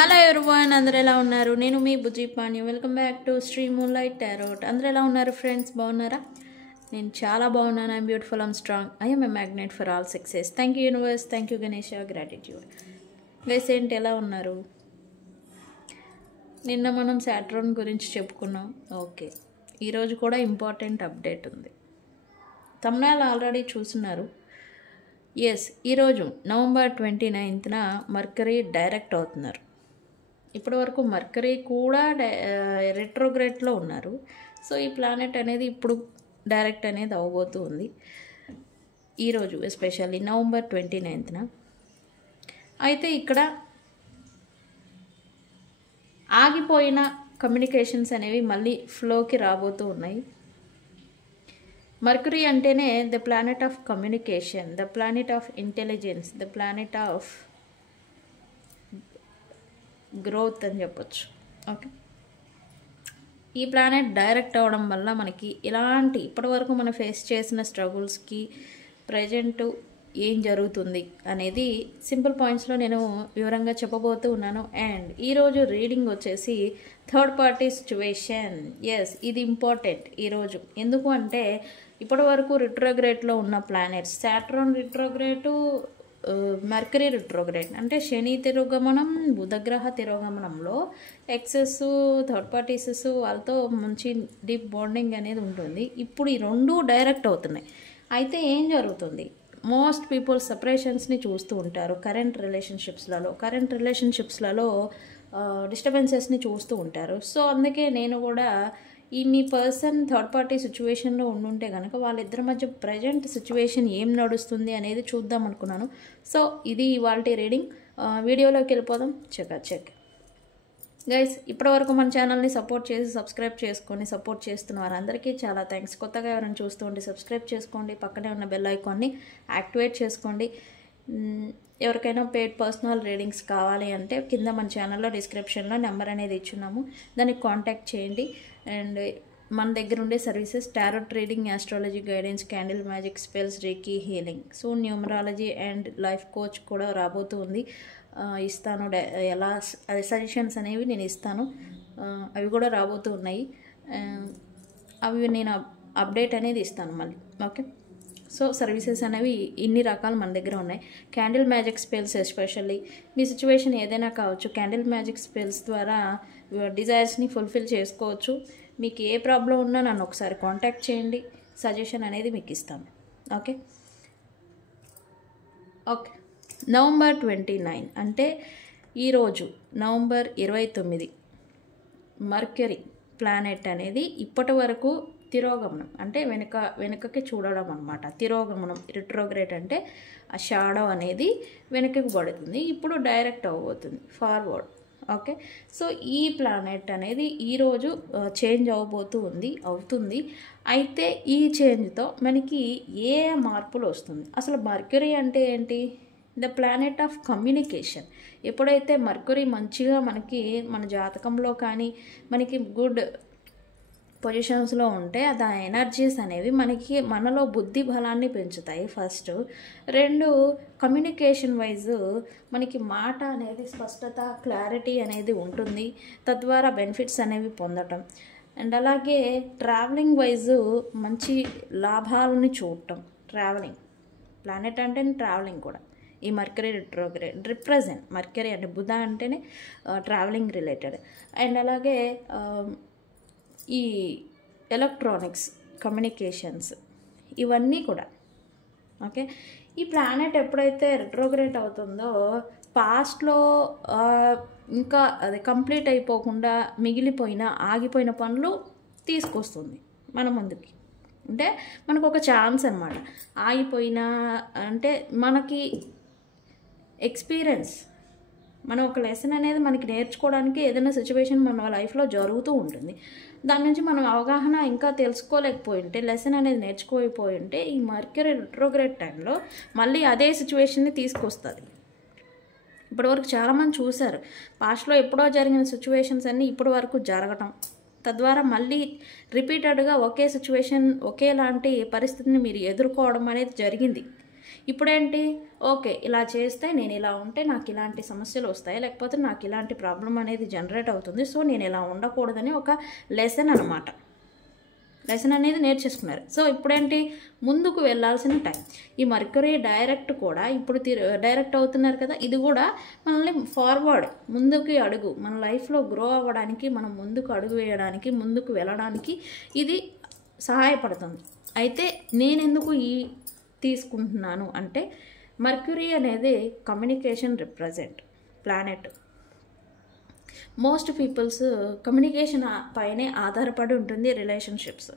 Hello everyone, అందరు ఎలా ఉన్నారు? నేను మీ Bujji Pani. Welcome back to Sri Moonlight Tarot. అందరు ఎలా ఉన్నారు ఫ్రెండ్స్? బాగున్నారా? నేను చాలా బాగున్నాను. I'm beautiful, I'm strong, I'm a magnet for all success. Thank you universe, thank you Ganesh, gratitude. Guys, ఏంటి ఎలా ఉన్నారు? నిన్న మనం సాటర్న్ గురించి చెప్పుకున్నాం. ఓకే, ఈరోజు కూడా ఇంపార్టెంట్ అప్డేట్ ఉంది. తమ్నైల్ ఆల్రెడీ చూస్తున్నారు. ఎస్, ఈరోజు నవంబర్ 29న మర్కరీ డైరెక్ట్ అవుతున్నారు. ఇప్పటి వరకు మర్కరీ కూడా రెట్రోగ్రేడ్లో ఉన్నారు. సో ఈ ప్లానెట్ అనేది ఇప్పుడు డైరెక్ట్ అనేది అవ్వబోతూ ఉంది ఈరోజు, ఎస్పెషల్లీ నవంబర్ 29న. అయితే ఇక్కడ ఆగిపోయిన కమ్యూనికేషన్స్ అనేవి మళ్ళీ ఫ్లోకి రాబోతూ ఉన్నాయి. మర్కరీ అంటేనే the planet of communication, the planet of intelligence, the planet of growth అని చెప్పొచ్చు. ఓకే, ఈ ప్లానెట్ డైరెక్ట్ అవ్వడం వల్ల మనకి ఇలాంటి ఇప్పటివరకు మనం ఫేస్ చేసిన స్ట్రగుల్స్కి ప్రజెంట్ ఏం జరుగుతుంది అనేది సింపుల్ పాయింట్స్లో నేను వివరంగా చెప్పబోతూ ఉన్నాను. అండ్ ఈరోజు రీడింగ్ వచ్చేసి థర్డ్ పార్టీ సిచ్యువేషన్. ఎస్, ఇది ఇంపార్టెంట్ ఈరోజు. ఎందుకు అంటే ఇప్పటి వరకు రిట్రోగ్రేడ్లో ఉన్న ప్లానెట్స్, సాటర్న్ రిట్రోగ్రేటు, మర్కరీ రిట్రోగ్రేడ్ అంటే శని తిరోగమనం, బుధగ్రహ తిరోగమనంలో ఎక్సెస్, థర్డ్ పార్టీసెస్ వాళ్ళతో మంచి డీప్ బాండింగ్ అనేది ఉంటుంది. ఇప్పుడు ఈ రెండు డైరెక్ట్ అవుతున్నాయి. అయితే ఏం జరుగుతుంది? మోస్ట్ పీపుల్ సపరేషన్స్ని చూస్తూ ఉంటారు కరెంట్ రిలేషన్షిప్స్లలో డిస్టర్బెన్సెస్ని చూస్తూ ఉంటారు. సో అందుకే నేను కూడా మీ పర్సన్ థర్డ్ పార్టీ సిచ్యువేషన్లో ఉండుంటే కనుక వాళ్ళిద్దరి మధ్య ప్రజెంట్ సిచ్యువేషన్ ఏం నడుస్తుంది అనేది చూద్దాం అనుకున్నాను. సో ఇది ఇవాళ రీడింగ్. వీడియోలోకి వెళ్ళిపోదాం. చెక్ గైస్, ఇప్పటివరకు మన ఛానల్ని సపోర్ట్ చేసి సబ్స్క్రైబ్ చేసుకొని సపోర్ట్ చేస్తున్న వారందరికీ చాలా థ్యాంక్స్. కొత్తగా ఎవరైనా చూస్తూ ఉండి సబ్స్క్రైబ్ చేసుకోండి, పక్కనే ఉన్న బెల్ ఐకాన్ని యాక్టివేట్ చేసుకోండి. ఎవరికైనా పెయిడ్ పర్సనల్ రీడింగ్స్ కావాలి అంటే కింద మన ఛానల్లో డిస్క్రిప్షన్లో నెంబర్ అనేది ఇచ్చున్నాము, దానికి కాంటాక్ట్ చేయండి. అండ్ మన దగ్గర ఉండే services tarot reading, astrology guidance, candle magic, spells, reiki, healing, so numerology and life coach కూడా రాబోతూ ఉంది. ఇస్తాను, ఎలా సజెషన్స్ అనేవి నేను ఇస్తాను, అవి కూడా రాబోతూ ఉన్నాయి. అవి నేను అప్డేట్ అనేది ఇస్తాను మళ్ళీ. ఓకే, సో సర్వీసెస్ అనేవి ఇన్ని రకాలు మన దగ్గర ఉన్నాయి. క్యాండిల్ మ్యాజిక్ స్పెల్స్, ఎస్పెషల్లీ మీ సిచ్యువేషన్ ఏదైనా కావచ్చు, క్యాండిల్ మ్యాజిక్ స్పెల్స్ ద్వారా డిజైర్స్ని ఫుల్ఫిల్ చేసుకోవచ్చు. మీకు ఏ ప్రాబ్లం ఉన్నా నన్ను ఒకసారి కాంటాక్ట్ చేయండి, సజెషన్ అనేది మీకు ఇస్తాను. ఓకే ఓకే నవంబర్ 29 అంటే ఈరోజు నవంబర్ 29 మర్కరీ ప్లానెట్ అనేది ఇప్పటి వరకు తిరోగమనం అంటే వెనుకకి చూడడం అనమాట. తిరోగమనం, రిట్రోగ్రేడ్ అంటే ఆ షాడో అనేది వెనుకకి పడుతుంది. ఇప్పుడు డైరెక్ట్ అవ్వబోతుంది ఫార్వర్డ్. ఓకే, సో ఈ ప్లానెట్ అనేది ఈరోజు చేంజ్ అవుతుంది. అయితే ఈ చేంజ్తో మనకి ఏ మార్పులు వస్తుంది? అసలు మర్కరీ అంటే ఏంటి? The planet of communication. ఎప్పుడైతే మర్కరీ మంచిగా మనకి మన జాతకంలో కానీ మనకి గుడ్ పొజిషన్స్లో ఉంటే ఆ ఎనర్జీస్ అనేవి మనలో బుద్ధి బలాన్ని పెంచుతాయి. ఫస్ట్, రెండు, కమ్యూనికేషన్ వైజ్ మనకి మాట అనేది స్పష్టత, క్లారిటీ అనేది ఉంటుంది. తద్వారా బెనిఫిట్స్ అనేవి పొందటం. అండ్ అలాగే ట్రావెలింగ్ వైజ్ మంచి లాభాలని చూడటం. ట్రావెలింగ్ ప్లానెట్ అంటే ట్రావెలింగ్ కూడా ఈ మర్కరీ రిప్రజెంట్. మర్కరీ అంటే బుధ అంటేనే ట్రావెలింగ్ రిలేటెడ్. అండ్ అలాగే ఈ ఎలక్ట్రానిక్స్, కమ్యూనికేషన్స్, ఇవన్నీ కూడా. ఓకే, ఈ ప్లానెట్ ఎప్పుడైతే రిట్రోగ్రేట్ అవుతుందో పాస్ట్లో ఇంకా అది కంప్లీట్ అయిపోకుండా ఆగిపోయిన పనులు తీసుకొస్తుంది మన ముందుకి. అంటే మనకు ఒక ఛాన్స్ అనమాట. ఆగిపోయినా అంటే మనకి ఎక్స్పీరియన్స్, మనం ఒక లెసన్ అనేది మనకి నేర్చుకోవడానికి ఏదైనా సిచ్యువేషన్ మన లైఫ్లో జరుగుతూ ఉంటుంది. దాని నుంచి మనం అవగాహన ఇంకా తెలుసుకోలేకపోయి ఉంటే, లెసన్ అనేది నేర్చుకోకపోయి ఉంటే, ఈ మర్కరీ రిట్రోగ్రేడ్ టైంలో మళ్ళీ అదే సిచ్యువేషన్ని తీసుకొస్తుంది. ఇప్పటివరకు చాలామంది చూశారు, పాస్ట్లో ఎప్పుడో జరిగిన సిచ్యువేషన్స్ అన్నీ ఇప్పటి వరకు జరగటం, తద్వారా మళ్ళీ రిపీటెడ్గా ఒకే సిచ్యువేషన్, ఒకేలాంటి పరిస్థితిని మీరు ఎదుర్కోవడం అనేది జరిగింది. ఇప్పుడేంటి, ఓకే ఇలా చేస్తే నేను ఇలా ఉంటే నాకు ఇలాంటి సమస్యలు వస్తాయి, లేకపోతే నాకు ఇలాంటి ప్రాబ్లం అనేది జనరేట్ అవుతుంది, సో నేను ఇలా ఉండకూడదని ఒక లెసన్ అనమాట. లెసన్ అనేది నేర్చేసుకున్నారు. సో ఇప్పుడేంటి, ముందుకు వెళ్ళాల్సిన టైం. ఈ మర్క్యూరీ డైరెక్ట్ కూడా ఇప్పుడు డైరెక్ట్ అవుతున్నారు కదా, ఇది కూడా మనల్ని ఫార్వర్డ్, ముందుకి అడుగు, మన లైఫ్లో గ్రో అవ్వడానికి, మనం ముందుకు అడుగు వేయడానికి, ముందుకు వెళ్ళడానికి ఇది సహాయపడుతుంది. అయితే నేను ఎందుకు ఈ తీసుకుంటున్నాను అంటే, మర్క్యూరీ అనేది communication represent planet. Most peoples communication పైనే ఆధారపడి ఉంటుంది రిలేషన్షిప్స్.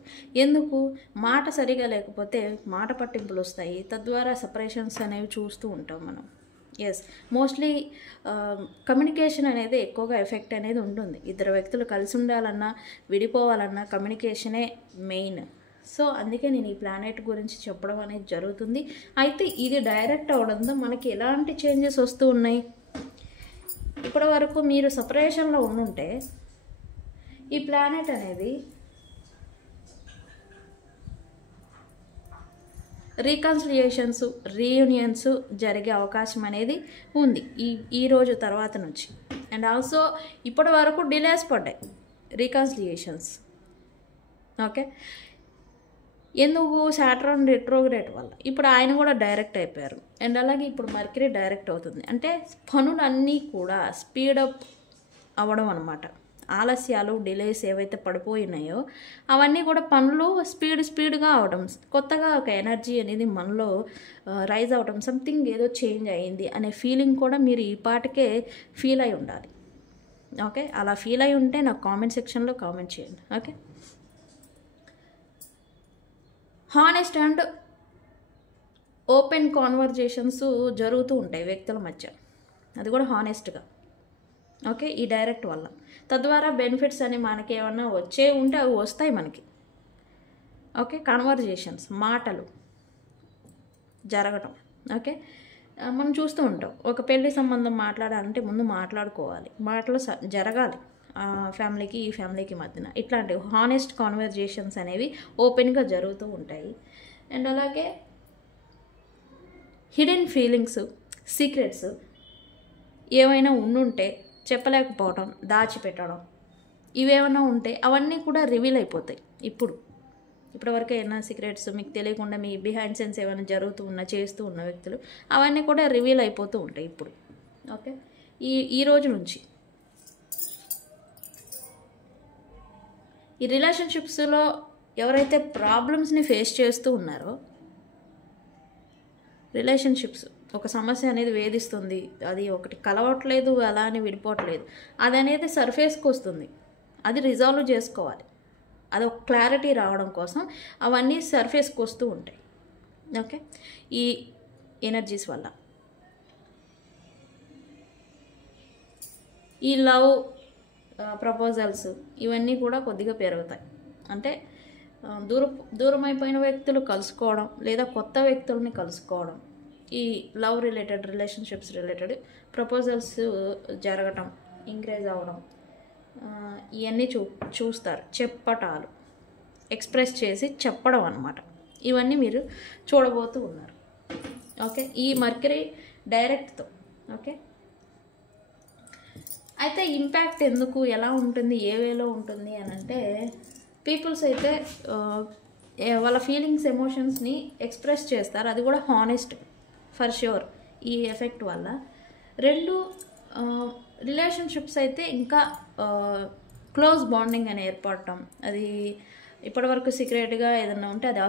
ఎందుకు, మాట సరిగా లేకపోతే మాట పట్టింపులు వస్తాయి, తద్వారా సపరేషన్స్ అనేవి చూస్తూ ఉంటాం మనం. ఎస్, మోస్ట్లీ కమ్యూనికేషన్ అనేది ఎక్కువగా ఎఫెక్ట్ అనేది ఉంటుంది. ఇద్దరు వ్యక్తులు కలిసి ఉండాలన్నా విడిపోవాలన్నా కమ్యూనికేషనే మెయిన్. సో అందుకే నేను ఈ ప్లానెట్ గురించి చెప్పడం అనేది జరుగుతుంది. అయితే ఇది డైరెక్ట్ అవడంతో మనకి ఎలాంటి చేంజెస్ వస్తూ ఉన్నాయి. ఇప్పటి వరకు మీరు సపరేషన్లో ఉండుంటే ఈ ప్లానెట్ అనేది రీకన్సిలియేషన్స్, రీయూనియన్స్ జరిగే అవకాశం అనేది ఉంది ఈ రోజు తర్వాత నుంచి. అండ్ ఆల్సో ఇప్పటి వరకు డిలేస్ పడ్డాయి రీకన్సిలియేషన్స్. ఓకే, ఎందుకు, సాటర్న్ రెట్రోగ్రేడ్ వల్ల. ఇప్పుడు ఆయన కూడా డైరెక్ట్ అయిపోయారు. అండ్ అలాగే ఇప్పుడు మర్క్యూరీ డైరెక్ట్ అవుతుంది. అంటే పనులన్నీ కూడా స్పీడప్ అవ్వడం అనమాట. ఆలస్యాలు, డిలేస్ ఏవైతే పడిపోయినాయో అవన్నీ కూడా పనులు స్పీడ్గా అవడం, కొత్తగా ఒక ఎనర్జీ అనేది మనలో రైజ్ అవడం, సంథింగ్ ఏదో చేంజ్ అయ్యింది అనే ఫీలింగ్ కూడా మీరు ఈ పాటికే ఫీల్ అయి ఉండాలి. ఓకే, అలా ఫీల్ అయి ఉంటే నాకు కామెంట్ సెక్షన్లో కామెంట్ చేయండి. Okay, honest and open conversations జరుగుతూ ఉంటాయి వ్యక్తుల మధ్య, అది కూడా హానెస్ట్గా. ఓకే, ఈ డైరెక్ట్ వల్ల తద్వారా బెనిఫిట్స్ అని మనకి ఏమన్నా వచ్చే ఉంటే అవి వస్తాయి మనకి. ఓకే, కన్వర్జేషన్స్, మాటలు జరగటం. ఓకే, మనం చూస్తూ ఉంటాం, ఒక పెళ్లి సంబంధం మాట్లాడాలంటే ముందు మాట్లాడుకోవాలి, మాటలు జరగాలి ఫ్యామిలీకి ఈ ఫ్యామిలీకి మధ్యన. ఇట్లాంటి హానెస్ట్ కాన్వర్జేషన్స్ అనేవి ఓపెన్గా జరుగుతూ ఉంటాయి. అండ్ అలాగే హిడెన్ ఫీలింగ్స్, సీక్రెట్స్ ఏమైనా ఉండుంటే చెప్పలేకపోవడం, దాచిపెట్టడం, ఇవేమైనా ఉంటే అవన్నీ కూడా రివీల్ అయిపోతాయి. ఇప్పటివరకు ఏమైనా సీక్రెట్స్ మీకు తెలియకుండా మీ బిహైండ్ సెన్స్ ఏమైనా జరుగుతూ ఉన్నా, చేస్తూ ఉన్న వ్యక్తులు అవన్నీ కూడా రివీల్ అయిపోతూ ఉంటాయి ఇప్పుడు. ఓకే, ఈ రోజు నుంచి ఈ రిలేషన్షిప్స్లో ఎవరైతే ప్రాబ్లమ్స్ని ఫేస్ చేస్తూ ఉన్నారో, రిలేషన్షిప్స్ ఒక సమస్య అనేది వేధిస్తుంది, అది ఒకటి కలవట్లేదు, అలా అని విడిపోవట్లేదు, అది అనేది సర్ఫేస్కి వస్తుంది, అది రిజాల్వ్ చేసుకోవాలి. అది ఒక క్లారిటీ రావడం కోసం అవన్నీ సర్ఫేస్కి వస్తూ ఉంటాయి. ఓకే, ఈ ఎనర్జీస్ వల్ల ఈ లవ్ ప్రపోజల్స్ ఇవన్నీ కూడా కొద్దిగా పెరుగుతాయి. అంటే దూరమైపోయిన వ్యక్తులు కలుసుకోవడం, లేదా కొత్త వ్యక్తుల్ని కలుసుకోవడం, ఈ love related, relationships related proposals జరగటం, ఎంకరేజ్ అవ్వడం, ఇవన్నీ చూస్తారు. చెప్పటాలు, ఎక్స్ప్రెస్ చేసి చెప్పడం అన్నమాట. ఇవన్నీ మీరు చూడబోతూ ఉన్నారు. ఓకే, ఈ మర్క్యూరీ డైరెక్ట్తో. ఓకే, అయితే ఇంపాక్ట్ ఎందుకు, ఎలా ఉంటుంది, ఏ వేలో ఉంటుంది అని అంటే, పీపుల్స్ అయితే వాళ్ళ ఫీలింగ్స్, ఎమోషన్స్ని ఎక్స్ప్రెస్ చేస్తారు, అది కూడా హానెస్ట్ ఫర్ ష్యూర్. ఈ ఎఫెక్ట్ వల్ల రెండు రిలేషన్షిప్స్ అయితే ఇంకా క్లోజ్ బాండింగ్ అని ఏర్పడటం, అది ఇప్పటివరకు సీక్రెట్గా ఏదైనా ఉంటే అది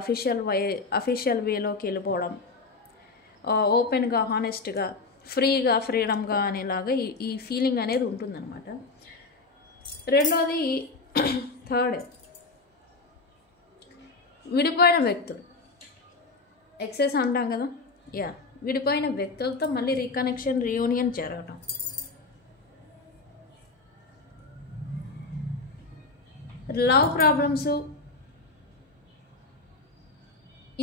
అఫీషియల్ వేలోకి వెళ్ళిపోవడం, ఓపెన్గా, హానెస్ట్గా, ఫ్రీగా, ఫ్రీడమ్గా అనేలాగా ఈ ఫీలింగ్ అనేది ఉంటుందన్నమాట. రెండోది, థర్డ్, విడిపోయిన వ్యక్తులు, ఎక్సెస్ అంటాం కదా, విడిపోయిన వ్యక్తులతో మళ్ళీ రీకనెక్షన్, రీయూనియన్ జరగటం. లవ్ ప్రాబ్లమ్స్,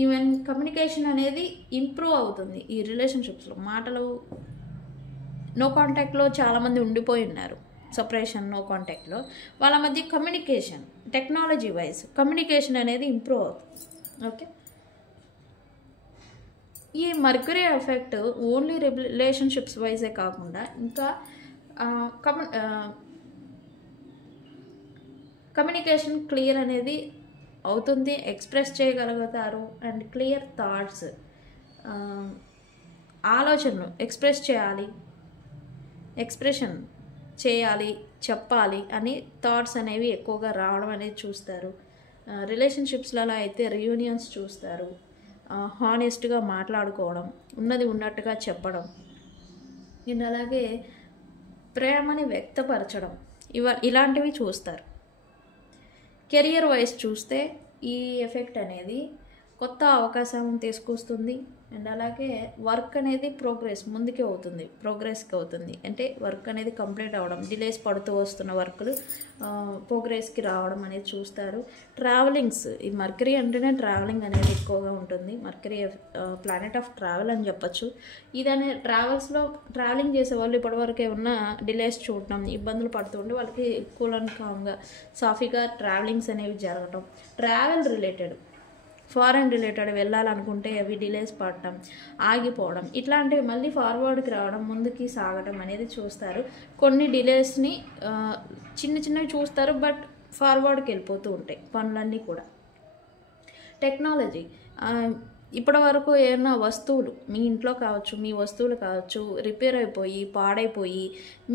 ఈవెన్ కమ్యూనికేషన్ అనేది ఇంప్రూవ్ అవుతుంది ఈ రిలేషన్షిప్స్లో. మాటలు, నో కాంటాక్ట్లో చాలామంది ఉండిపోయి ఉన్నారు, సపరేషన్, నో కాంటాక్ట్లో. వాళ్ళ మధ్య కమ్యూనికేషన్, టెక్నాలజీ వైజ్ కమ్యూనికేషన్ అనేది ఇంప్రూవ్ అవుతుంది. ఓకే, ఈ mercury effect only relationships yj కాకుండా ఇంకా కమ్యూనికేషన్ క్లియర్ అనేది అవుతుంది, ఎక్స్ప్రెస్ చేయగలుగుతారు. అండ్ క్లియర్ థాట్స్, ఆలోచనలు ఎక్స్ప్రెస్ చేయాలి, చెప్పాలి అని థాట్స్ అనేవి ఎక్కువగా రావడం అనేది చూస్తారు. రిలేషన్షిప్స్లలో అయితే రియూనియన్స్ చూస్తారు. హానెస్ట్గా మాట్లాడుకోవడం, ఉన్నది ఉన్నట్టుగా చెప్పడం, అండ్ అలాగే ప్రేమని వ్యక్తపరచడం ఇలాంటివి చూస్తారు. కెరియర్ వైజ్ చూస్తే ఈ ఎఫెక్ట్ అనేది కొత్త అవకాశం తీసుకొస్తుంది. అండ్ అలాగే వర్క్ అనేది ప్రోగ్రెస్కి అవుతుంది. అంటే వర్క్ అనేది కంప్లీట్ అవ్వడం, డిలేస్ పడుతూ వస్తున్న వర్క్లు ప్రోగ్రెస్కి రావడం అనేది చూస్తారు. ట్రావెలింగ్స్, ఈ మర్క్యూరీ అంటేనే ట్రావెలింగ్ అనేది ఎక్కువగా ఉంటుంది. మర్క్యూరీ ప్లానెట్ ఆఫ్ ట్రావెల్ అని చెప్పచ్చు. ఇదనే ట్రావెలింగ్ చేసే వాళ్ళు ఇప్పటివరకు ఏమన్నా డిలేస్ చూడటం, ఇబ్బందులు పడుతుంటే వాళ్ళకి కూల్ అండ్ కామ్గా సాఫీగా ట్రావెలింగ్స్ అనేవి జరగటం. ట్రావెల్ రిలేటెడ్, ఫారెన్ రిలేటెడ్ వెళ్ళాలనుకుంటే అవి డిలేస్ పడటం, ఆగిపోవడం, ఇట్లాంటివి మళ్ళీ ఫార్వర్డ్కి రావడం, ముందుకి సాగడం అనేది చూస్తారు. కొన్ని డిలేస్ని చిన్నవి చూస్తారు, బట్ ఫార్వర్డ్కి వెళ్ళిపోతూ ఉంటాయి పనులన్నీ కూడా. టెక్నాలజీ, ఇప్పటి వరకు ఏమైనా వస్తువులు మీ ఇంట్లో కావచ్చు, మీ వస్తువులు కావచ్చు, రిపేర్ అయిపోయి పాడైపోయి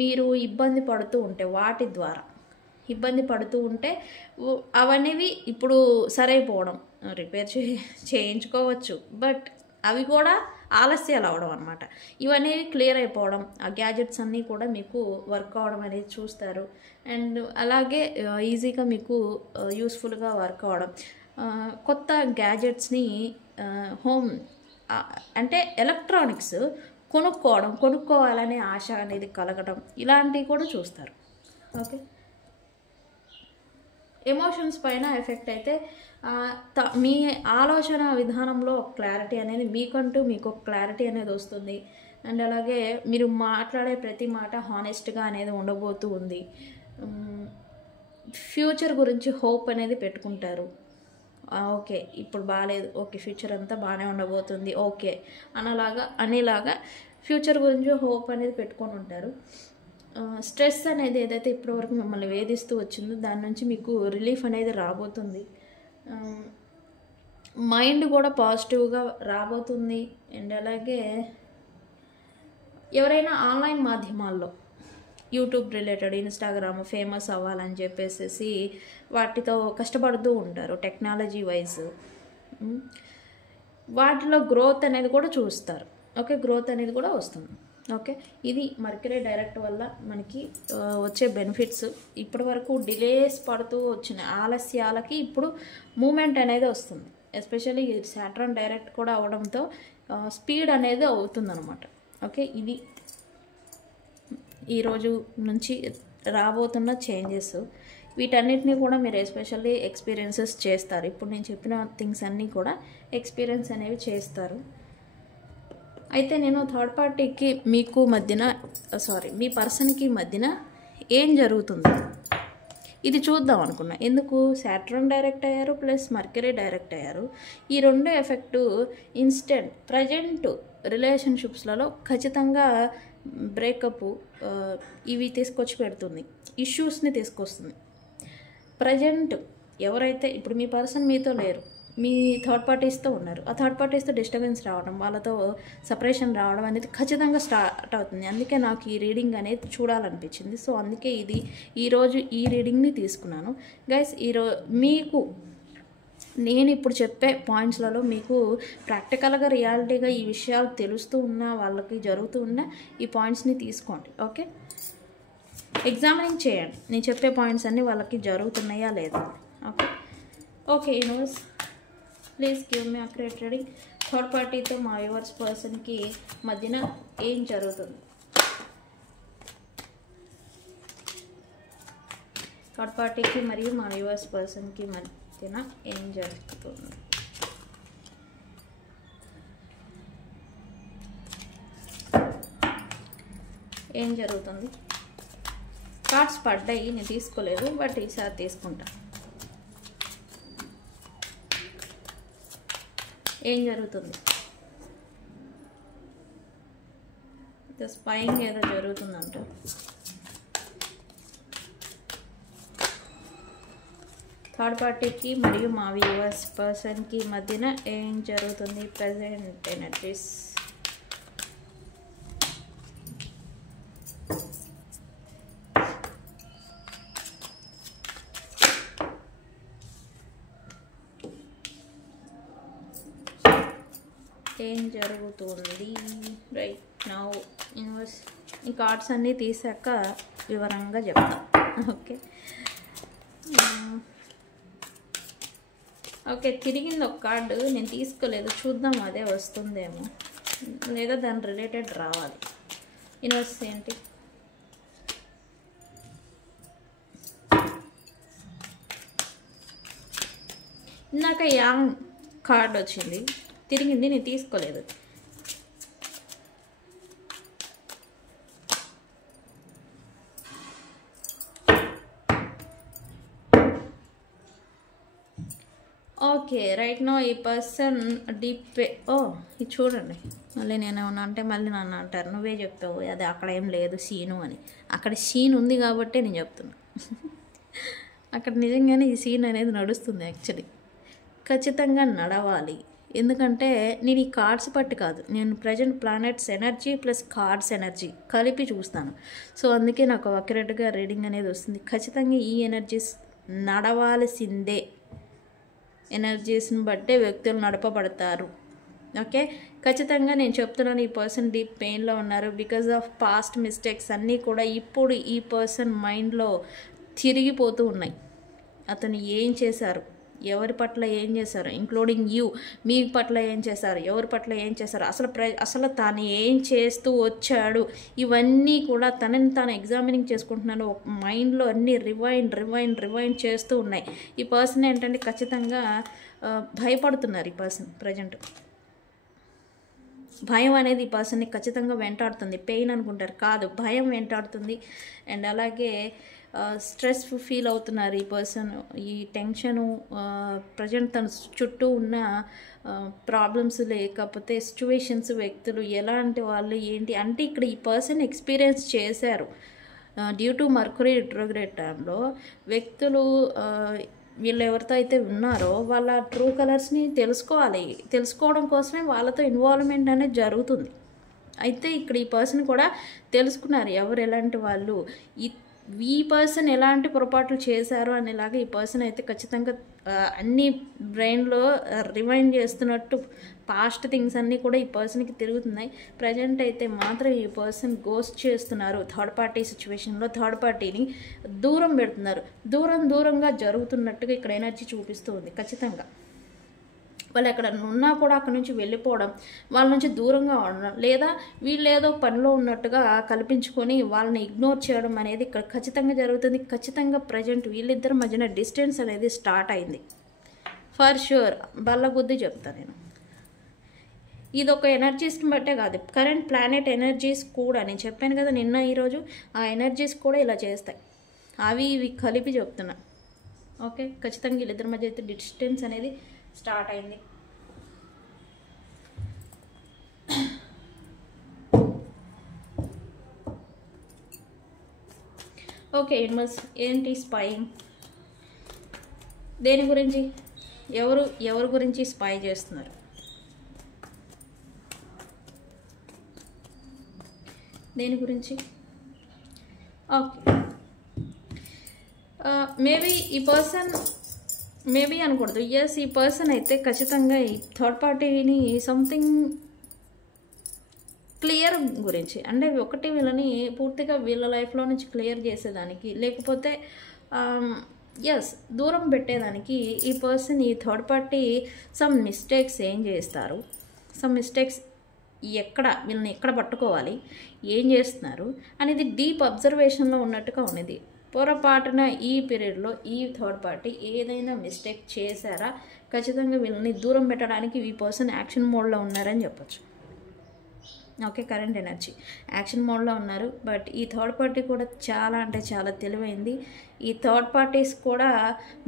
మీరు ఇబ్బంది పడుతూ ఉంటే, వాటి ద్వారా ఇబ్బంది పడుతూ ఉంటే అవనేవి ఇప్పుడు సరైపోవడం, రిపేర్ చేయించుకోవచ్చు, బట్ అవి కూడా ఆలస్యాలు అవడం అనమాట. ఇవనేవి క్లియర్ అయిపోవడం, ఆ గ్యాజెట్స్ అన్నీ కూడా మీకు వర్క్ అవడం అనేది చూస్తారు. అండ్ అలాగే ఈజీగా మీకు యూస్ఫుల్గా వర్క్ అవడం, కొత్త గ్యాజెట్స్ని హోమ్ అంటే ఎలక్ట్రానిక్స్ కొనుక్కోవాలనే ఆశ అనేది కలగడం, ఇలాంటివి కూడా చూస్తారు. ఓకే, ఎమోషన్స్ పైన ఎఫెక్ట్ అయితే మీ ఆలోచన విధానంలో క్లారిటీ అనేది మీకు క్లారిటీ అనేది వస్తుంది. అండ్ అలాగే మీరు మాట్లాడే ప్రతి మాట హానెస్ట్గా అనేది ఉండబోతూ ఉంది. ఫ్యూచర్ గురించి హోప్ అనేది పెట్టుకుంటారు. ఓకే ఇప్పుడు బాగాలేదు, ఓకే ఫ్యూచర్ అంతా బాగానే ఉండబోతుంది, ఓకే అనేలాగా ఫ్యూచర్ గురించి హోప్ అనేది పెట్టుకొని ఉంటారు. స్ట్రెస్ అనేది ఏదైతే ఇప్పటివరకు మిమ్మల్ని వేధిస్తూ వచ్చిందో దాని నుంచి మీకు రిలీఫ్ అనేది రాబోతుంది. మైండ్ కూడా పాజిటివ్గా రాబోతుంది. అండ్ అలాగే ఎవరైనా ఆన్లైన్ మాధ్యమాల్లో యూట్యూబ్ రిలేటెడ్, ఇన్స్టాగ్రామ్ ఫేమస్ అవ్వాలని చెప్పేసి వాటితో కష్టపడుతూ ఉంటారు. టెక్నాలజీ వైజ్ వాటిలో గ్రోత్ అనేది కూడా చూస్తారు. ఓకే, గ్రోత్ అనేది కూడా వస్తుంది. ఓకే, ఇది మర్క్యూరీ డైరెక్ట్ వల్ల మనకి వచ్చే బెనిఫిట్స్. ఇప్పటి వరకు డిలేస్ పడుతూ వచ్చిన ఆలస్యాలకి ఇప్పుడు మూమెంట్ అనేది వస్తుంది. ఎస్పెషల్లీ సాటర్న్ డైరెక్ట్ కూడా అవడంతో స్పీడ్ అనేది అవుతుందన్నమాట. ఓకే, ఇది ఈరోజు నుంచి రాబోతున్న చేంజెస్. వీటన్నిటిని కూడా మీరు ఎస్పెషల్లీ ఎక్స్పీరియన్సెస్ చేస్తారు. ఇప్పుడు నేను చెప్పిన థింగ్స్ అన్నీ కూడా ఎక్స్పీరియన్స్ అనేవి చేస్తారు. అయితే నేను థర్డ్ పార్టీకి మీ పర్సన్కి మధ్యన ఏం జరుగుతుంది ఇది చూద్దాం అనుకున్నా. ఎందుకు సాటర్న్ డైరెక్ట్ అయ్యారు ప్లస్ మర్క్యూరీ డైరెక్ట్ అయ్యారు. ఈ రెండు ఎఫెక్టు ఇన్స్టెంట్ ప్రజెంట్ రిలేషన్షిప్స్లలో ఖచ్చితంగా బ్రేకప్ ఇవి తీసుకొచ్చి పెడుతుంది, ఇష్యూస్ని తీసుకొస్తుంది. ప్రజెంట్ ఎవరైతే ఇప్పుడు మీ పర్సన్ మీతో లేరు, మీ థర్డ్ పార్టీస్తో ఉన్నారు, ఆ థర్డ్ పార్టీస్తో డిస్టర్బెన్స్ రావడం, వాళ్ళతో సపరేషన్ రావడం అనేది ఖచ్చితంగా స్టార్ట్ అవుతుంది. అందుకే నాకు ఈ రీడింగ్ అనేది చూడాలనిపించింది. సో అందుకే ఈరోజు ఈ రీడింగ్ని తీసుకున్నాను. గైస్, మీకు నేను ఇప్పుడు చెప్పే పాయింట్స్లలో మీకు ప్రాక్టికల్గా రియాలిటీగా ఈ విషయాలు తెలుస్తూ ఉన్నా, వాళ్ళకి జరుగుతూ ఉన్న ఈ పాయింట్స్ని తీసుకోండి. ఓకే, ఎగ్జామినింగ్ చేయండి నేను చెప్పే పాయింట్స్ అన్నీ వాళ్ళకి జరుగుతున్నాయా లేదా. Okay universe, please give me accurate reading. Third పార్టీతో మా వ్యూవర్స్ పర్సన్కి మధ్యన ఏం జరుగుతుంది? థర్డ్ పార్టీకి మరియు మా వ్యూవర్స్ పర్సన్కి మధ్యన ఏం జరుగుతుంది? ఏం జరుగుతుంది? కార్డ్స్ పడ్డాయి, నేను తీసుకోలేదు, బట్ ఈసారి తీసుకుంటా. ఏం జరుగుతుంది? స్పైయింగ్ ఏదో జరుగుతుందంట. థర్డ్ పార్టీకి మరియు మా వ్యూవర్స్ పర్సన్కి మధ్యన ఏం జరుగుతుంది? Present energies. ఏం జరుగుతుంది రైట్ నౌ? యూనివర్స్ ఈ కార్డ్స్ అన్నీ తీసాక వివరంగా చెప్తా. ఓకే తిరిగింది ఒక కార్డు, నేను తీసుకోలేదు, చూద్దాం అదే వస్తుందేమో లేదా దాని రిలేటెడ్ రావాలి. యూనివర్స్ ఏంటి? ఇందాక యాంగ్ కార్డ్ వచ్చింది, తిరిగింది, నేను తీసుకోలేదు. ఓకే రైట్ నో ఈ పర్సన్ డీప్ ఇది చూడండి. మళ్ళీ నేనేమన్నా అంటే మళ్ళీ నన్ను అంటారు నువ్వే చెప్తావు అది అక్కడ ఏం లేదు సీను అని. అక్కడ సీన్ ఉంది కాబట్టే నేను చెప్తున్నా. అక్కడ నిజంగానే ఈ సీన్ అనేది నడుస్తుంది. యాక్చువల్లీ ఖచ్చితంగా నడవాలి. ఎందుకంటే నేను ఈ కార్డ్స్ పట్టి కాదు, నేను present planets energy plus cards energy కలిపి చూస్తాను. సో అందుకే నాకు అక్యురేట్గా రీడింగ్ అనేది వస్తుంది. ఖచ్చితంగా ఈ ఎనర్జీస్ నడవాల్సిందే. ఎనర్జీస్ని బట్టే వ్యక్తులు నడపబడతారు. ఓకే ఖచ్చితంగా నేను చెప్తున్నాను ఈ పర్సన్ డీప్ పెయిన్లో ఉన్నారు. బికాజ్ ఆఫ్ పాస్ట్ మిస్టేక్స్ అన్నీ కూడా ఇప్పుడు ఈ పర్సన్ మైండ్లో తిరిగిపోతూ ఉన్నాయి. అతను ఏం చేశారు, ఎవరి పట్ల ఏం చేశారు, ఇంక్లూడింగ్ యూ, మీ పట్ల ఏం చేశారు, ఎవరి పట్ల ఏం చేశారు, అసలు తాను ఏం చేస్తూ వచ్చాడు, ఇవన్నీ కూడా తనని తాను ఎగ్జామినింగ్ చేసుకుంటున్నాను. మైండ్లో అన్నీ రివైండ్ చేస్తూ ఉన్నాయి. ఈ పర్సన్ ఏంటంటే ఖచ్చితంగా భయపడుతున్నారు. ఈ పర్సన్ ప్రజెంట్ భయం అనేది ఈ పర్సన్ని ఖచ్చితంగా వెంటాడుతుంది. పెయిన్ అనుకుంటారు, కాదు భయం వెంటాడుతుంది. అండ్ అలాగే స్ట్రెస్ ఫీల్ అవుతున్నారు ఈ పర్సన్. ఈ టెన్షను ప్రజెంట్ తన చుట్టూ ఉన్న ప్రాబ్లమ్స్ లేకపోతే సిచ్యువేషన్స్, వ్యక్తులు ఎలాంటి వాళ్ళు ఏంటి అంటే ఇక్కడ ఈ పర్సన్ ఎక్స్పీరియన్స్ చేశారు. డ్యూ టు మర్క్యూరీ రిట్రోగ్రేడ్ టైంలో వ్యక్తులు వీళ్ళు ఎవరితో అయితే ఉన్నారో వాళ్ళ ట్రూ కలర్స్ని తెలుసుకోవడం కోసమే వాళ్ళతో ఇన్వాల్వ్మెంట్ అనేది జరుగుతుంది. అయితే ఇక్కడ ఈ పర్సన్ కూడా తెలుసుకున్నారు ఎవరు ఎలాంటి వాళ్ళు, ఈ పర్సన్ ఎలాంటి పొరపాట్లు చేశారు అనేలాగా ఈ పర్సన్ అయితే ఖచ్చితంగా అన్ని బ్రెయిన్లో రిమైండ్ చేస్తున్నట్టు పాస్ట్ థింగ్స్ అన్నీ కూడా ఈ పర్సన్కి తిరుగుతున్నాయి. ప్రజెంట్ అయితే మాత్రం ఈ పర్సన్ గోస్ట్ చేస్తున్నారు. థర్డ్ పార్టీ సిచ్యువేషన్లో థర్డ్ పార్టీని దూరం పెడుతున్నారు. దూరంగా జరుగుతున్నట్టుగా ఇక్కడ ఎనర్జీ చూపిస్తూ ఉంది. ఖచ్చితంగా వాళ్ళు ఎక్కడ ఉన్నా కూడా అక్కడ నుంచి వెళ్ళిపోవడం, వాళ్ళ నుంచి దూరంగా ఉండడం, లేదా వీళ్ళు ఏదో పనిలో ఉన్నట్టుగా కల్పించుకొని వాళ్ళని ఇగ్నోర్ చేయడం అనేది ఇక్కడ ఖచ్చితంగా జరుగుతుంది. ఖచ్చితంగా ప్రజెంట్ వీళ్ళిద్దరి మధ్యన డిస్టెన్స్ అనేది స్టార్ట్ అయింది. ఫర్ ష్యూర్ బల్ల బుద్ధి చెప్తాను నేను. ఇది ఒక ఎనర్జీస్ని బట్టే కాదు, కరెంట్ ప్లానెట్ ఎనర్జీస్ కూడా నేను చెప్పాను కదా నిన్న ఈరోజు, ఆ ఎనర్జీస్ కూడా ఇలా చేస్తాయి. అవి ఇవి కలిపి చెప్తున్నా. ఓకే ఖచ్చితంగా వీళ్ళిద్దరి మధ్య అయితే డిస్టెన్స్ అనేది స్టార్ట్ అయింది. ఓకే ఏంటి స్పైయింగ్? దేని గురించి, ఎవరు గురించి స్పై చేస్తున్నారు? దేని గురించి? ఓకే మేబీ ఈ పర్సన్ మేబీ అనకూడదు, ఎస్ ఈ పర్సన్ అయితే ఖచ్చితంగా ఈ థర్డ్ పార్టీని సంథింగ్ క్లియర్ గురించి అంటే ఒకటి వీళ్ళని పూర్తిగా వీళ్ళ లైఫ్లో నుంచి క్లియర్ చేసేదానికి, లేకపోతే ఎస్ దూరం పెట్టేదానికి ఈ పర్సన్ ఈ థర్డ్ పార్టీ సమ్ మిస్టేక్స్ ఏం చేస్తారు, సమ్ మిస్టేక్స్ వీళ్ళని ఎక్కడ పట్టుకోవాలి, ఏం చేస్తున్నారు అనేది డీప్ అబ్జర్వేషన్లో ఉన్నట్టుగా ఉన్నది. పొరపాటున ఈ పీరియడ్లో ఈ థర్డ్ పార్టీ ఏదైనా మిస్టేక్ చేశారా, ఖచ్చితంగా వీళ్ళని దూరం పెట్టడానికి ఈ పర్సన్ యాక్షన్ మోడ్లో ఉన్నారని చెప్పచ్చు. ఓకే కరెంట్ ఎనర్జీ యాక్షన్ మోడ్లో ఉన్నారు. బట్ ఈ థర్డ్ పార్టీ కూడా చాలా అంటే చాలా తెలివైంది. ఈ థర్డ్ పార్టీస్ కూడా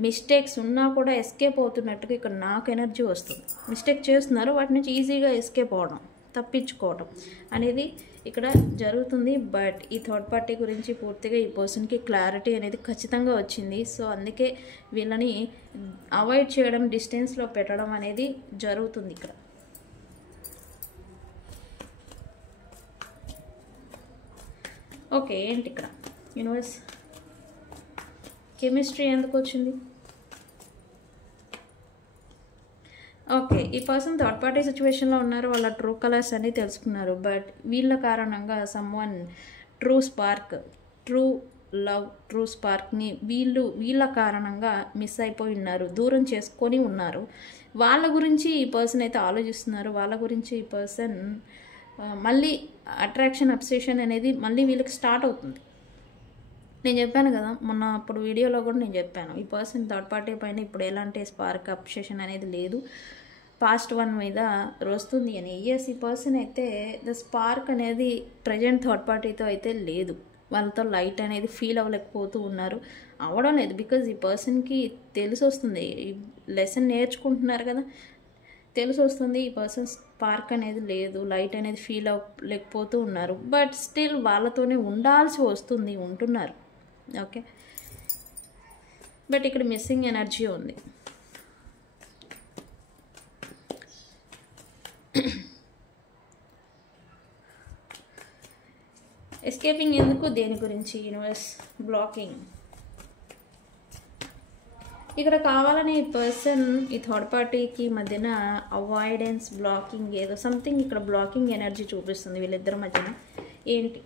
మిస్టేక్స్ ఉన్నా కూడా ఎస్కేప్ అవుతున్నట్టుగా ఇక్కడ నాకు ఎనర్జీ వస్తుంది. మిస్టేక్ చేస్తున్నారు, వాటి నుంచి ఈజీగా ఎస్కేప్ అవడం, తప్పించుకోవడం అనేది ఇక్కడ జరుగుతుంది. బట్ ఈ థర్డ్ పార్టీ గురించి పూర్తిగా ఈ పర్సన్కి క్లారిటీ అనేది ఖచ్చితంగా వచ్చింది. సో అందుకే వీళ్ళని అవాయిడ్ చేయడం, డిస్టెన్స్లో పెట్టడం అనేది జరుగుతుంది ఇక్కడ. ఓకే, ఏంటి ఇక్కడ యూనివర్స్ కెమిస్ట్రీ ఎందుకు వచ్చింది? ఓకే, ఈ పర్సన్ థర్డ్ పార్టీ సిచ్యువేషన్లో ఉన్నారు. వాళ్ళ ట్రూ కలర్స్ అన్నీ తెలుసుకున్నారు. బట్ వీళ్ళ కారణంగా someone true spark, true love, true స్పార్క్ని వీళ్ళ కారణంగా మిస్ అయిపోయి ఉన్నారు, దూరం చేసుకొని ఉన్నారు. వాళ్ళ గురించి ఈ పర్సన్ అయితే ఆలోచిస్తున్నారు. వాళ్ళ గురించి ఈ పర్సన్ మళ్ళీ అట్రాక్షన్, అబ్సెషన్ అనేది మళ్ళీ వీళ్ళకి స్టార్ట్ అవుతుంది. నేను చెప్పాను కదా మొన్న అప్పుడు వీడియోలో కూడా నేను చెప్పాను, ఈ పర్సన్ థర్డ్ పార్టీ పైన ఇప్పుడు ఎలాంటి స్పార్క్, అబ్సెషన్ అనేది లేదు, పాస్ట్ వన్ మీద వస్తుంది అని. ఎస్, ఈ పర్సన్ అయితే ద స్పార్క్ అనేది ప్రజెంట్ థర్డ్ పార్టీతో అయితే లేదు. వాళ్ళతో లైట్ అనేది ఫీల్ అవ్వలేకపోతూ ఉన్నారు, అవ్వడం లేదు. బికాజ్ ఈ పర్సన్కి తెలిసి వస్తుంది, లెసన్ నేర్చుకుంటున్నారు కదా, తెలిసి వస్తుంది ఈ పర్సన్ స్పార్క్ అనేది లేదు, లైట్ అనేది ఫీల్ అవ్వలేకపోతూ ఉన్నారు. బట్ స్టిల్ వాళ్ళతోనే ఉండాల్సి వస్తుంది, ఉంటున్నారు. ఓకే, బట్ ఇక్కడ మిస్సింగ్ ఎనర్జీ ఉంది. ఎస్కేపింగ్ ఎందుకు, దేని గురించి? Universe blocking. ఇక్కడ కావాలని ఈ పర్సన్ ఈ థర్డ్ పార్టీకి మధ్యన అవాయిడెన్స్, బ్లాకింగ్, ఏదో సంథింగ్ ఇక్కడ బ్లాకింగ్ ఎనర్జీ చూపిస్తుంది వీళ్ళిద్దరి మధ్యన. ఏంటి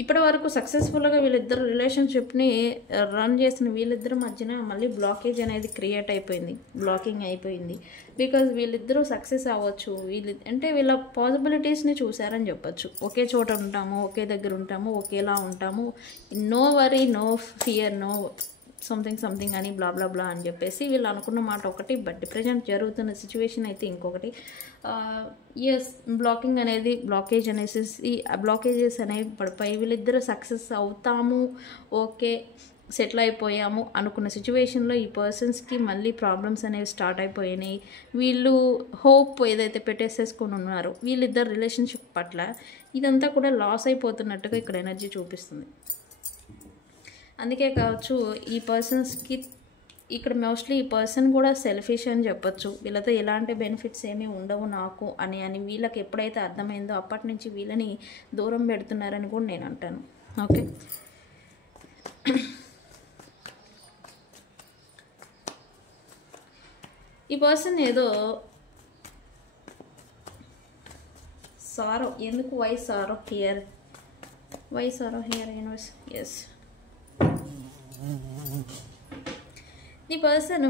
ఇప్పటి వరకు సక్సెస్ఫుల్గా వీళ్ళిద్దరు రిలేషన్షిప్ని రన్ చేసిన వీళ్ళిద్దరి మధ్యన మళ్ళీ బ్లాకేజ్ అనేది క్రియేట్ అయిపోయింది, బ్లాకింగ్ అయిపోయింది. బికాజ్ వీళ్ళిద్దరూ సక్సెస్ అవ్వచ్చు, అంటే వీళ్ళ పాసిబిలిటీస్ని చూసారని చెప్పచ్చు. ఒకే చోట ఉంటాము, ఒకే దగ్గర ఉంటాము, ఒకేలా ఉంటాము, no worry, no fear, no something అని బ్లా బ్లా బ్లా అని చెప్పేసి వీళ్ళు అనుకున్న మాట ఒకటి. బట్ ప్రజెంట్ జరుగుతున్న సిచ్యువేషన్ అయితే ఇంకొకటి. ఎస్, బ్లాకింగ్ అనేది, బ్లాకేజ్ అనేసి బ్లాకేజెస్ అనేవి పడిపోయి వీళ్ళిద్దరూ సక్సెస్ అవుతాము, ఓకే సెటిల్ అయిపోయాము అనుకున్న సిచ్యువేషన్లో ఈ పర్సన్స్కి మళ్ళీ ప్రాబ్లమ్స్ అనేవి స్టార్ట్ అయిపోయినాయి. వీళ్ళు హోప్ ఏదైతే పెట్టేసేసుకొని ఉన్నారో వీళ్ళిద్దరు రిలేషన్షిప్ పట్ల, ఇదంతా కూడా లాస్ అయిపోతున్నట్టుగా ఇక్కడ ఎనర్జీ చూపిస్తుంది. అందుకే కావచ్చు ఈ పర్సన్స్కి ఇక్కడ మోస్ట్లీ ఈ పర్సన్ కూడా సెల్ఫిష్ అని చెప్పొచ్చు. వీళ్ళతో ఎలాంటి బెనిఫిట్స్ ఏమీ ఉండవు నాకు అని వీళ్ళకి ఎప్పుడైతే అర్థమైందో అప్పటి నుంచి వీళ్ళని దూరం పెడుతున్నారని కూడా నేను అంటాను. ఓకే, ఈ పర్సన్ ఏదో సారో, ఎందుకు why sorrow here, universe. Yes, ఈ పర్సన్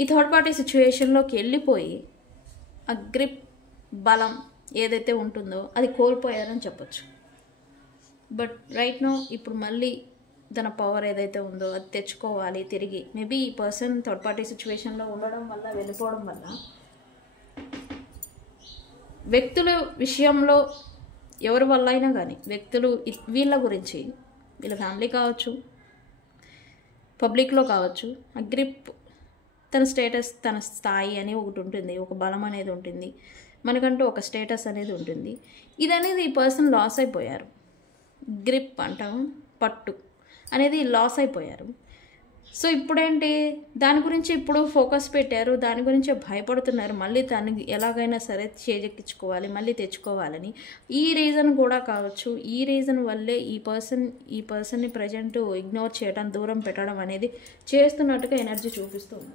ఈ థర్డ్ పార్టీ సిచ్యువేషన్లోకి వెళ్ళిపోయి ఆ గ్రిప్, బలం ఏదైతే ఉంటుందో అది కోల్పోయారని చెప్పచ్చు. బట్ రైట్ నో ఇప్పుడు మళ్ళీ తన పవర్ ఏదైతే ఉందో అది తెచ్చుకోవాలి తిరిగి. మేబీ ఈ పర్సన్ థర్డ్ పార్టీ సిచ్యువేషన్లో ఉండడం వల్ల, వెళ్ళిపోవడం వల్ల వ్యక్తుల విషయంలో ఎవరి వల్ల అయినా కానీ వ్యక్తులు వీళ్ళ గురించి, వీళ్ళ ఫ్యామిలీ కావచ్చు, పబ్లిక్లో కావచ్చు, ఆ గ్రిప్, తన స్టేటస్, తన స్థాయి అని ఒకటి ఉంటుంది, ఒక బలం అనేది ఉంటుంది, మనకంటూ ఒక స్టేటస్ అనేది ఉంటుంది. ఇదనేది ఈ పర్సన్ లాస్ అయిపోయారు. గ్రిప్ అంటాము, పట్టు అనేది లాస్ అయిపోయారు. సో ఇప్పుడేంటి, దాని గురించి ఇప్పుడు ఫోకస్ పెట్టారు, దాని గురించే భయపడుతున్నారు. మళ్ళీ దాన్ని ఎలాగైనా సరే చేజెక్కించుకోవాలి, మళ్ళీ తెచ్చుకోవాలని. ఈ రీజన్ కూడా కావచ్చు. ఈ రీజన్ వల్లే ఈ పర్సన్ని ప్రజెంట్ ఇగ్నోర్ చేయడం, దూరం పెట్టడం అనేది చేస్తున్నట్టుగా ఎనర్జీ చూపిస్తుంది.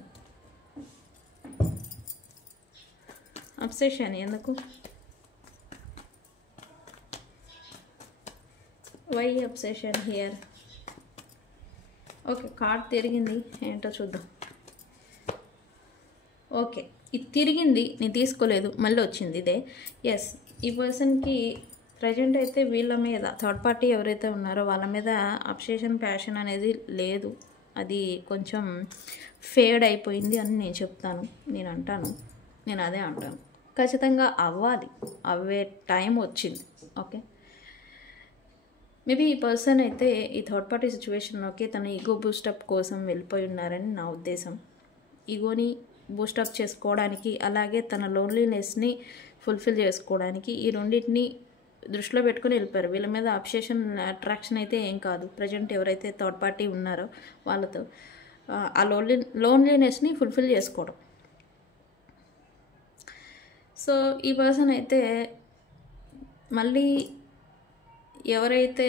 అబ్సెషన్ ఎందుకు, why obsession here? Okay, card తిరిగింది, ఏంటో చూద్దాం. ఓకే, ఇది తిరిగింది, నేను తీసుకోలేదు, మళ్ళీ వచ్చింది ఇదే. ఎస్, ఈ పర్సన్కి ప్రజెంట్ అయితే వీళ్ళ మీద, థర్డ్ పార్టీ ఎవరైతే ఉన్నారో వాళ్ళ మీద అబ్సెషన్, ప్యాషన్ అనేది లేదు. అది కొంచెం ఫేడ్ అయిపోయింది అని నేను చెప్తాను, నేను అదే అంటాను. ఖచ్చితంగా అవ్వాలి, అవే టైం వచ్చింది. ఓకే, మేబీ ఈ పర్సన్ అయితే ఈ థర్డ్ పార్టీ సిచ్యువేషన్లోకి తన ఈగో బూస్టప్ కోసం వెళ్ళిపోయి ఉన్నారని నా ఉద్దేశం. ఈగోని బూస్టప్ చేసుకోవడానికి, అలాగే తన లోన్లీనెస్ని ఫుల్ఫిల్ చేసుకోవడానికి ఈ రెండింటిని దృష్టిలో పెట్టుకుని వెళ్ళిపోయారు. వీళ్ళ మీద అబ్సెషన్, అట్రాక్షన్ అయితే ఏం కాదు. ప్రజెంట్ ఎవరైతే థర్డ్ పార్టీ ఉన్నారో వాళ్ళతో ఆ లోన్లీనెస్ని ఫుల్ఫిల్ చేసుకోవడం. సో ఈ పర్సన్ అయితే మళ్ళీ ఎవరైతే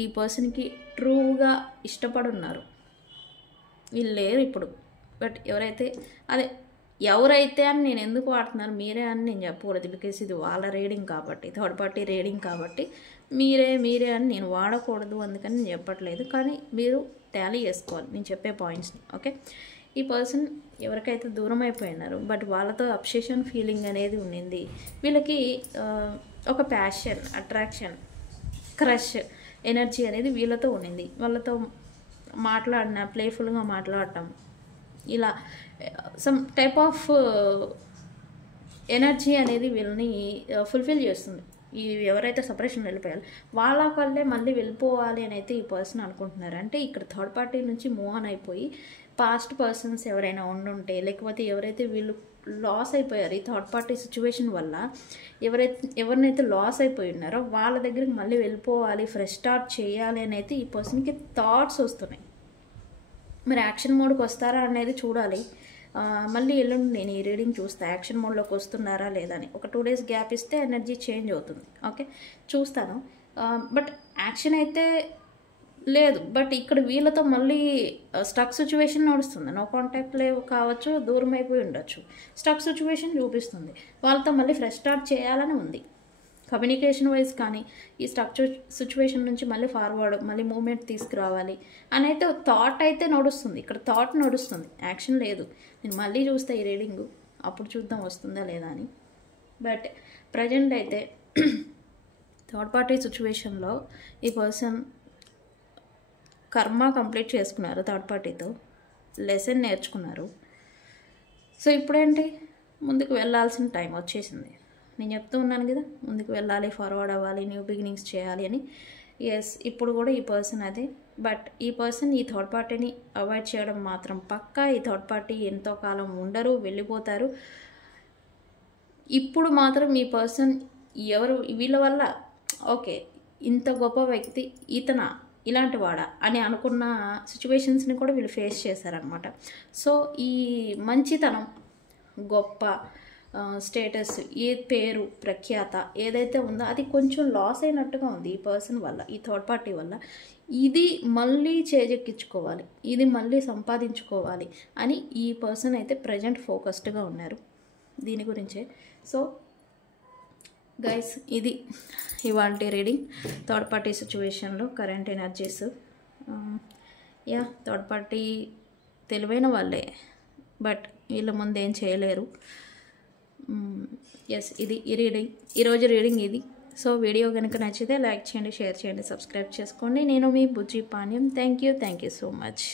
ఈ పర్సన్కి ట్రూగా ఇష్టపడున్నారో వీళ్ళు లేరు ఇప్పుడు. బట్ ఎవరైతే అని నేను ఎందుకు వాడుతున్నారు మీరే అని నేను చెప్పకూడదు, బికాస్ ఇది వాళ్ళ రీడింగ్ కాబట్టి, థర్డ్ పార్టీ రీడింగ్ కాబట్టి మీరే అని నేను వాడకూడదు, అందుకని నేను చెప్పట్లేదు. కానీ మీరు టాలీ చేసుకోవాలి నేను చెప్పే పాయింట్స్ని. ఓకే, ఈ పర్సన్ ఎవరికైతే దూరం అయిపోయినారో బట్ వాళ్ళతో అబ్సెషన్ ఫీలింగ్ అనేది ఉండింది. వీళ్ళకి ఒక ప్యాషన్, అట్రాక్షన్, క్రష్ ఎనర్జీ అనేది వీళ్ళతో ఉండింది. వాళ్ళతో మాట్లాడిన, ప్లేఫుల్గా మాట్లాడటం, ఇలా సమ్ టైప్ ఆఫ్ ఎనర్జీ అనేది వీళ్ళని ఫుల్ఫిల్ చేస్తుంది. ఈ ఎవరైతే సపరేషన్ వెళ్ళిపోయారు వాళ్ళ వల్లే మళ్ళీ వెళ్ళిపోవాలి అని అయితే ఈ పర్సన్ అనుకుంటున్నారు. అంటే ఇక్కడ థర్డ్ పార్టీ నుంచి మూవ్ ఆన్ అయిపోయి పాస్ట్ పర్సన్స్ ఎవరైనా ఉండుంటే, లేకపోతే ఎవరైతే వీళ్ళు లాస్ అయిపోయారు ఈ థర్డ్ పార్టీ సిచ్యువేషన్ వల్ల, ఎవరినైతే లాస్ అయిపోయి ఉన్నారో వాళ్ళ దగ్గరికి మళ్ళీ వెళ్ళిపోవాలి, ఫ్రెష్ స్టార్ట్ చేయాలి అని అయితే ఈ పర్సన్కి థాట్స్ వస్తున్నాయి. మరి యాక్షన్ మోడ్కి వస్తారా అనేది చూడాలి. మళ్ళీ ఎల్లుండి నేను ఈ రీడింగ్ చూస్తాను, యాక్షన్ మోడ్లోకి వస్తున్నారా లేదా అని. ఒక 2 days గ్యాప్ ఇస్తే ఎనర్జీ చేంజ్ అవుతుంది. ఓకే, చూస్తాను. బట్ యాక్షన్ అయితే లేదు. బట్ ఇక్కడ వీళ్ళతో మళ్ళీ స్టక్ సిచ్యువేషన్ నడుస్తుంది. నో కాంటాక్ట్ లేవు కావచ్చు, దూరం అయిపోయి ఉండొచ్చు, స్టక్ సిచ్యువేషన్ చూపిస్తుంది. వాళ్ళతో మళ్ళీ ఫ్రెష్ స్టార్ట్ చేయాలని ఉంది. కమ్యూనికేషన్ వైజ్ కానీ ఈ స్టక్ సిచ్యువేషన్ నుంచి మళ్ళీ ఫార్వర్డ్, మళ్ళీ మూమెంట్ తీసుకురావాలి అని అయితే థాట్ అయితే నడుస్తుంది. ఇక్కడ థాట్ నడుస్తుంది, యాక్షన్ లేదు. నేను మళ్ళీ చూస్తే ఈ రీడింగు, అప్పుడు చూద్దాం వస్తుందా లేదా అని. బట్ ప్రజెంట్ అయితే థర్డ్ పార్టీ సిచ్యువేషన్లో ఈ పర్సన్ కర్మ కంప్లీట్ చేసుకున్నారు, థర్డ్ పార్టీతో లెసన్ నేర్చుకున్నారు. సో ఇప్పుడేంటి, ముందుకు వెళ్ళాల్సిన టైం వచ్చేసింది. నేను చెప్తూ ఉన్నాను కదా, ముందుకు వెళ్ళాలి, ఫార్వర్డ్ అవ్వాలి, న్యూ బిగినింగ్స్ చేయాలి అని. ఎస్, ఇప్పుడు కూడా ఈ పర్సన్ అదే. బట్ ఈ పర్సన్ ఈ థర్డ్ పార్టీని అవాయిడ్ చేయడం మాత్రం పక్కా. ఈ థర్డ్ పార్టీ ఎంతో కాలం ఉండరు, వెళ్ళిపోతారు. ఇప్పుడు మాత్రం ఈ పర్సన్ వీళ్ళ వల్ల ఓకే ఇంత గొప్ప వ్యక్తి ఇతనా, ఇలాంటి వాడా అని అనుకున్న సిచ్యువేషన్స్ని కూడా వీళ్ళు ఫేస్ చేశారనమాట. సో ఈ మంచితనం, గొప్ప స్టేటస్, ఏ పేరు ప్రఖ్యాత ఏదైతే ఉందో అది కొంచెం లాస్ అయినట్టుగా ఉంది ఈ పర్సన్ వల్ల, ఈ థర్డ్ పార్టీ వల్ల. ఇది మళ్ళీ చేజెక్కించుకోవాలి, ఇది మళ్ళీ సంపాదించుకోవాలి అని ఈ పర్సన్ అయితే ప్రజెంట్ ఫోకస్డ్గా ఉన్నారు దీని గురించే. సో గైస్, ఇది ఇవాల్టి రీడింగ్. థర్డ్ పార్టీ సిచ్యువేషన్లో కరెంట్ ఎనర్జీస్. థర్డ్ పార్టీ తెలివైన వాళ్ళే, బట్ వీళ్ళ ముందు ఏం చేయలేరు. ఎస్, ఇది ఈరోజు రీడింగ్ ఇది. సో వీడియో కనుక నచ్చితే లైక్ చేయండి, షేర్ చేయండి, సబ్స్క్రైబ్ చేసుకోండి. నేను మీ Bujji Panyam. Thank you so much.